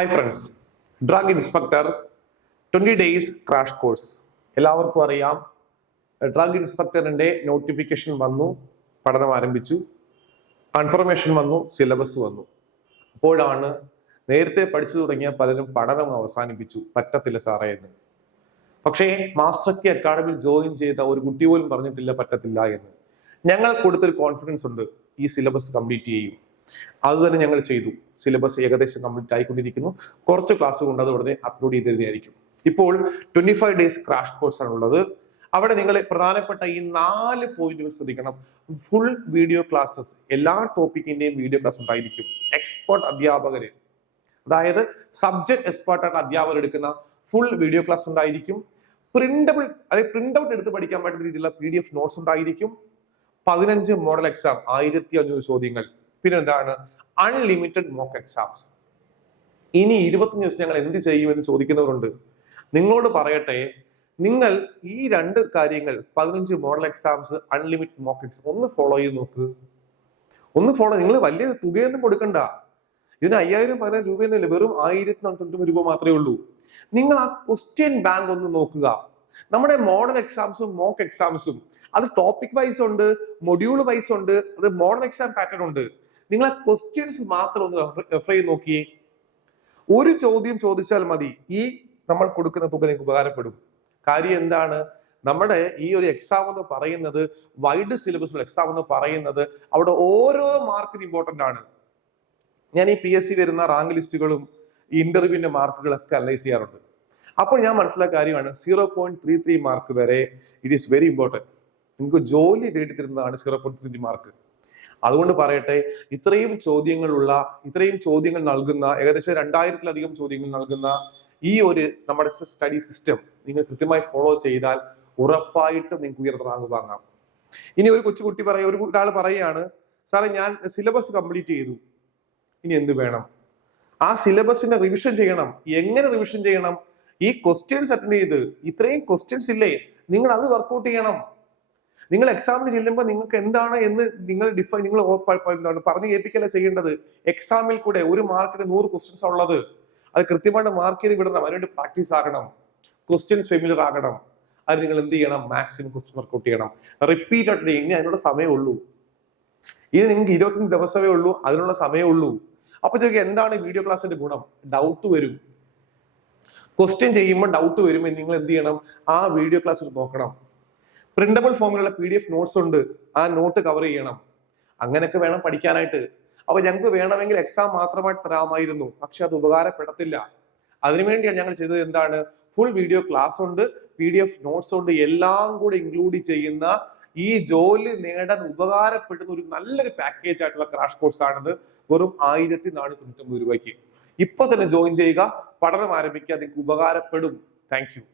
Hi friends, drug inspector 20 days crash course എല്ലാവർക്കും അറിയാം. Drug ഇൻസ്പെക്ടറിന്റെ notification വന്നു, പഠനം ആരംഭിച്ചു, കൺഫർമേഷൻ വന്നു, സിലബസ് വന്നു. അപ്പോഴാണ് നേരത്തെ പഠിച്ചു തുടങ്ങിയ പലരും പഠനം അവസാനിപ്പിച്ചു, പറ്റത്തില്ല സാറേ എന്ന്. പക്ഷേ മാസ്റ്റർ കി അക്കാഡമിയിൽ ജോയിൻ ചെയ്ത ഒരു കുട്ടി പോലും പറഞ്ഞിട്ടില്ല പറ്റത്തില്ല എന്ന്. ഞങ്ങൾ കൊടുത്തൊരു കോൺഫിഡൻസ് ഉണ്ട്, ഈ സിലബസ് കംപ്ലീറ്റ് ചെയ്യും. അത് തന്നെ ഞങ്ങൾ ചെയ്തു. സിലബസ് ഏകദേശം കംപ്ലീറ്റ് ആയിക്കൊണ്ടിരിക്കുന്നു. കുറച്ച് ക്ലാസ് കൊണ്ട് അത് ഉടനെ അപ്ലോഡ് ചെയ്തിരുന്നതായിരിക്കും. ഇപ്പോൾ 25 ഡേയ്സ് ക്രാഷ് കോഴ്സ് ആണുള്ളത്. അവിടെ നിങ്ങൾ പ്രധാനപ്പെട്ട ഈ 4 പോയിന്റുകൾ ശ്രദ്ധിക്കണം. ഫുൾ വീഡിയോ ക്ലാസ്സസ്, എല്ലാ ടോപ്പിക്കിന്റെയും വീഡിയോ ക്ലാസ് ഉണ്ടായിരിക്കും. എക്സ്പേർട്ട് അധ്യാപകര്, അതായത് സബ്ജക്ട് എക്സ്പേർട്ട് ആയിട്ട് അധ്യാപകർ എടുക്കുന്ന ഫുൾ വീഡിയോ ക്ലാസ് ഉണ്ടായിരിക്കും. പ്രിന്റബിൾ, അതായത് പ്രിന്റ് ഔട്ട് എടുത്ത് പഠിക്കാൻ പറ്റുന്ന രീതിയിലുള്ള PDF നോട്ട്സ് ഉണ്ടായിരിക്കും. 15 മോഡൽ എക്സാം, 1500 ചോദ്യങ്ങൾ. പിന്നെ എന്താണ്, അൺലിമിറ്റഡ് മോക്ക് എക്സാംസ്. ഇനി 25 ദിവസം ഞങ്ങൾ എന്ത് ചെയ്യുമെന്ന് ചോദിക്കുന്നവരുണ്ട്. നിങ്ങളോട് പറയട്ടെ, നിങ്ങൾ ഈ 2 കാര്യങ്ങൾ, 15 model exams, unlimited mock exam, ഒന്ന് ഫോളോ ചെയ്ത് നോക്ക്. ഒന്ന് ഫോളോ. നിങ്ങൾ വലിയ തുകയൊന്നും കൊടുക്കണ്ട. ഇതിന് 5000-10,000 രൂപയൊന്നുമില്ല, വെറും 1490 രൂപ മാത്രമേ ഉള്ളൂ. നിങ്ങൾ ആ ക്വസ്റ്റ്യൻ ബാങ്ക് ഒന്ന് നോക്കുക. നമ്മുടെ മോഡൽ എക്സാംസും മോക്ക് എക്സാംസും അത് ടോപ്പിക് വൈസ് ഉണ്ട്, മൊഡ്യൂൾ വൈസ് ഉണ്ട്, അത് മോഡൽ എക്സാം പാറ്റേൺ ഉണ്ട്. നിങ്ങൾ ആ ക്വസ്റ്റ്യൻസ് മാത്രം ഒന്ന് റെഫർ ചെയ്ത് നോക്കിയേ. ഒരു ചോദ്യം ചോദിച്ചാൽ മതി, ഈ നമ്മൾ കൊടുക്കുന്ന തുക നിങ്ങൾക്ക് ഉപകാരപ്പെടും. കാര്യം എന്താണ്, നമ്മുടെ ഈ ഒരു എക്സാം എന്ന് പറയുന്നത്, വൈഡ് സിലബസ് എക്സാം എന്ന് പറയുന്നത്, അവിടെ ഓരോ മാർക്കിന് ഇമ്പോർട്ടന്റ് ആണ്. ഞാൻ ഈ PSC വരുന്ന റാങ്ക് ലിസ്റ്റുകളും ഇന്റർവ്യൂവിന്റെ മാർക്കുകളൊക്കെ അനലൈസ് ചെയ്യാറുണ്ട്. അപ്പോൾ ഞാൻ മനസ്സിലാക്കിയ കാര്യമാണ്, 0.33 മാർക്ക് വരെ ഇറ്റ് ഈസ് വെരി ഇമ്പോർട്ടന്റ്. നിങ്ങൾക്ക് ജോലി തേടിത്തരുന്നതാണ് 0.33 മാർക്ക്. അതുകൊണ്ട് പറയട്ടെ, ഇത്രയും ചോദ്യങ്ങൾ നൽകുന്ന, ഏകദേശം 2000-ലധികം ചോദ്യങ്ങൾ നൽകുന്ന ഈ ഒരു നമ്മുടെ സ്റ്റഡി സിസ്റ്റം നിങ്ങൾ കൃത്യമായി ഫോളോ ചെയ്താൽ ഉറപ്പായിട്ട് നിങ്ങൾക്ക് ഉയർന്ന റാങ്ക് വാങ്ങാം. ഇനി ഒരു കൊച്ചുകുട്ടി ഒരാൾ പറയുകയാണ്, സാറേ ഞാൻ സിലബസ് കംപ്ലീറ്റ് ചെയ്തു, ഇനി എന്ത് വേണം? ആ സിലബസിനെ റിവിഷൻ ചെയ്യണം. എങ്ങനെ റിവിഷൻ ചെയ്യണം? ഈ ക്വസ്റ്റ്യൻസ് അറ്റൻഡ് ചെയ്ത്, ഇത്രയും ക്വസ്റ്റ്യൻസ് ഇല്ലേ, നിങ്ങൾ അത് വർക്ക്ഔട്ട് ചെയ്യണം. നിങ്ങൾ എക്സാമിന് ചെല്ലുമ്പോൾ നിങ്ങൾക്ക് എന്താണ് എന്ന് നിങ്ങൾ പറഞ്ഞു കേൾപ്പിക്കല്ല ചെയ്യേണ്ടത്. എക്സാമിൽ കൂടെ 1 മാർക്കിന് 100 ക്വസ്റ്റ്യൻസ് ഉള്ളത്, അത് കൃത്യമായിട്ട് മാർക്ക് ചെയ്ത് വിടണം. അതിനുവേണ്ടി പ്രാക്ടീസ് ആകണം, ക്വസ്റ്റ്യൻസ് ഫെമിലിയർ ആകണം. അത് നിങ്ങൾ എന്ത് ചെയ്യണം? മാക്സിമം ക്വസ്റ്റ്യൻ വർക്ക്ഔട്ട് ചെയ്യണം, റിപ്പീറ്റ് ആയിട്ട്. ഇനി അതിനുള്ള സമയമേ ഉള്ളൂ. ഇത് നിങ്ങൾക്ക് 25 ദിവസമേ ഉള്ളൂ, അതിനുള്ള സമയമേ ഉള്ളൂ. അപ്പൊ ചോദിക്കുക, എന്താണ് വീഡിയോ ക്ലാസ്സിന്റെ ഗുണം? ഡൗട്ട് വരും, ക്വസ്റ്റ്യൻ ചെയ്യുമ്പോൾ ഡൗട്ട് വരുമ്പോൾ നിങ്ങൾ എന്ത് ചെയ്യണം? ആ വീഡിയോ ക്ലാസ് നോക്കണം. പ്രിന്റബിൾ ഫോമിലുള്ള PDF നോട്ട്സ് ഉണ്ട്, ആ നോട്ട് കവർ ചെയ്യണം. അങ്ങനെയൊക്കെ വേണം പഠിക്കാനായിട്ട്. അപ്പൊ ഞങ്ങൾക്ക് വേണമെങ്കിൽ എക്സാം മാത്രമായിട്ട് തരാമായിരുന്നു, പക്ഷെ അത് ഉപകാരപ്പെടത്തില്ല. അതിനുവേണ്ടിയാണ് ഞങ്ങൾ ചെയ്തത് എന്താണ്, ഫുൾ വീഡിയോ ക്ലാസ് ഉണ്ട്, PDF നോട്ട്സ് ഉണ്ട്, എല്ലാം കൂടെ ഇൻക്ലൂഡ് ചെയ്യുന്ന ഈ ജോലി നേടാൻ ഉപകാരപ്പെടുന്ന ഒരു നല്ലൊരു പാക്കേജ് ആയിട്ടുള്ള ക്രാഷ് കോഴ്സ് ആണിത്. വെറും 1499 രൂപയ്ക്ക് ഇപ്പൊ തന്നെ ജോയിൻ ചെയ്യുക, പഠനം ആരംഭിക്കുക. നിങ്ങൾക്ക് ഉപകാരപ്പെടും. Thank you.